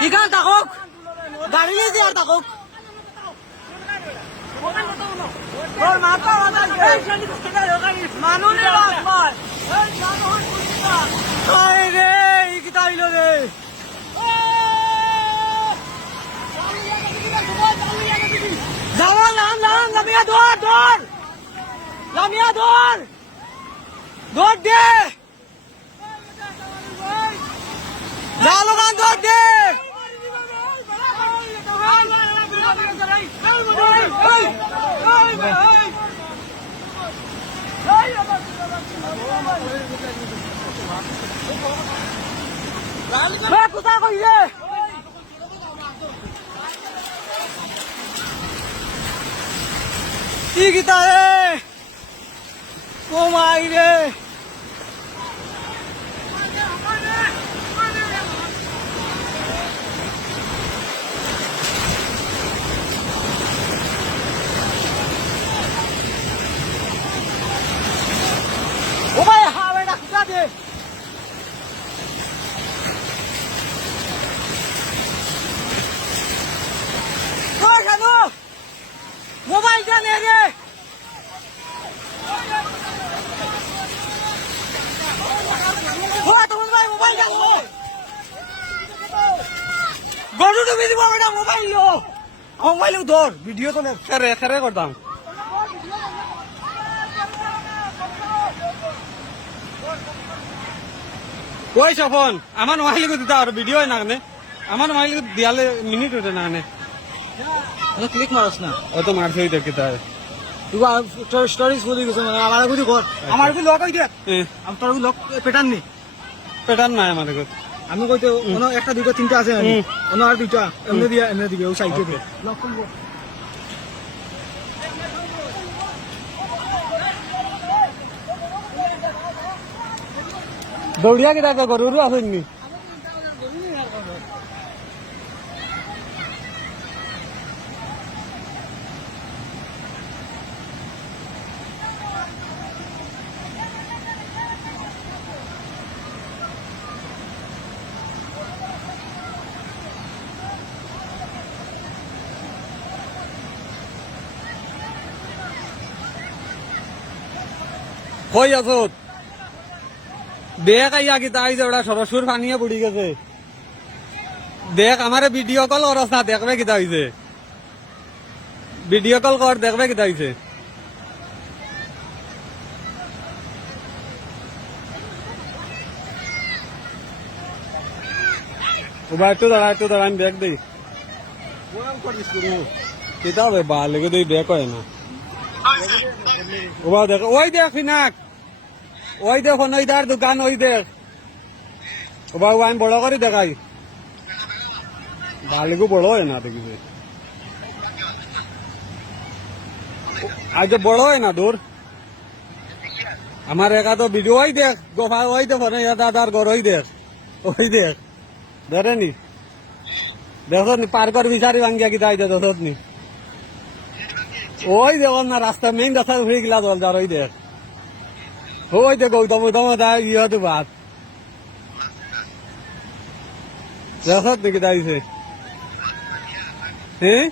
ইখান থাকক গাড়ি দিয়ে আর থাকক রে কিতা হইল রে যাওয়া নাম নাম লামিয়া দৌড় দৌড় লামিয়া দৌড় দৌড় দে জালো গান দৌড় দে কোথা কইলে কি গীতা রে কমাই রে ও ভাই হাওয়া রাখা দে মোবাইল জানে রে মোবাইল জানো গরু ডুবি দিব বেটা মোবাইল লো মোবাইল ধর ভিডিও তো খেরে খেরে করতাম ওই সফন আমার মোবাইল দিতে আর ভিডিও না আমার মোবাইল দিয়ালে মিনিট হতে না ক্লিক মারস না ও তো মারছে ওই দেখতে তাই তুই স্টোরিজ বলি গেছে মানে আমার গুলি কর আমার গুলি লক হইছে আমি তোর লক প্যাটার্ন নাই আমাদের কাছে আমি কইতে কোন একটা দুটো তিনটা আছে অন্য আর দুটো এমনি দিবে ও সাইডে দিবে লক করব দৌড়িয়া কি দাদা গরুরু আসেননি কই আছো দেখ আইয়া কি তাই ওটা সরসুর পানিয়ে পড়ি গেছে দেখ আমার ভিডিও কল করস না দেখবে কিতা হইছে ভিডিও কল কর দেখবে কিতা হইছে একটু দাঁড়া আমি ব্যাগ দিই কিতা হবে বা লেগে দিই ব্যাগ হয় না ওবা দেখ ওই দেখ ফিনাক ওই দেখ নইদার দোকান ওই দেখ ওবা আমি বড় করে দেখাই বালিগু বড় হয় না দেখিছে আজ বড় হয় না দূর আমার একা তো ভিডিও ওই দেখ গোফা ওই দেখ দাদার ঘর ওই দেখ ধরে নি দেখো নি পার কর বিচারি ভাঙ্গিয়া কি দাই দেখো নি ওই দেখো না রাস্তা মেইন রাস্তা ঘুরে গেলা জল যার ওই দেখ ওই দেখ গৌতম ইয়ে বাদ দেখো নাকি দাইছে হ্যাঁ